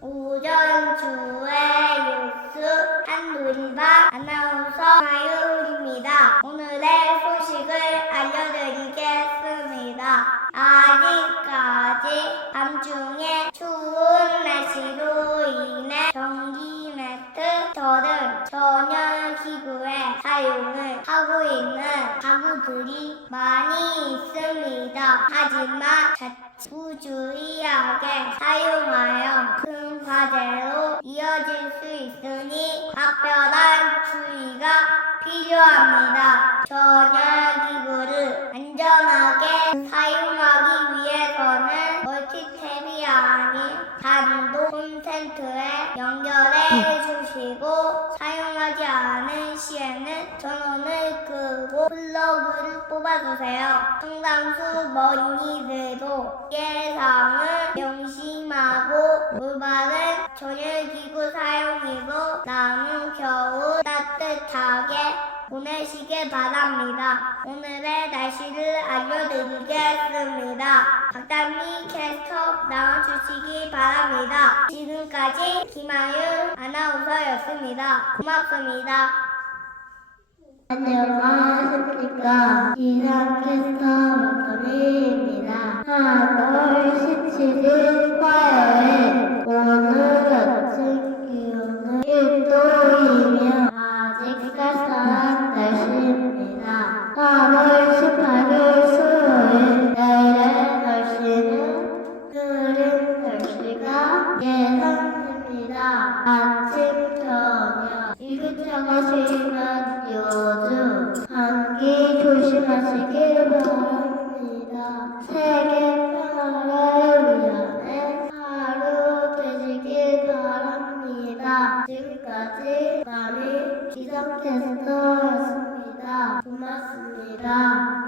오전 주의 뉴스 한눈방 아나운서 하율입니다. 오늘의 소식을 알려드리겠습니다. 아직까지 밤중에 추운 날씨로 인해 전기 매트 등 전열기구의 사용을 하고 있는 가구들이 많이 있습니다. 하지만 부주의하게 사용하여 큰 화재로 이어질 수 있으니 각별한 주의가 필요합니다. 전열기구를 안전하게 사용하기 위해서는 멀티탭이 아닌 단독 콘센트에 연결해 주시고 사용하지 않은 시에는 전원을 끄고 플러그를 뽑아주세요. 상당수 머니들도 예상을 명심하고 올바른 전열기구 사용으로 남은 겨울 따뜻하게 보내시길 바랍니다. 오늘의 날씨를 알려드리겠습니다. 박단미 캐스터 나와주시기 바랍니다. 지금까지 김하율 아나운서였습니다. 고맙습니다. 안녕하십니까. 기상 캐스터 박단미입니다. 4월 17일 화요일 오늘 아침 기온은 1도이며 아직 쌀쌀한 날씨입니다. 4월 18일 수요일 내일의 날씨는 흐린 날씨가 예상됩니다. 아침 저녁 일교차가 심한 요즘 감기 조심하시길 바랍니다. 세계 평화를 위한 하루 되시길 바랍니다. 지금까지 마미 기상 캐스터였습니다. 고맙습니다.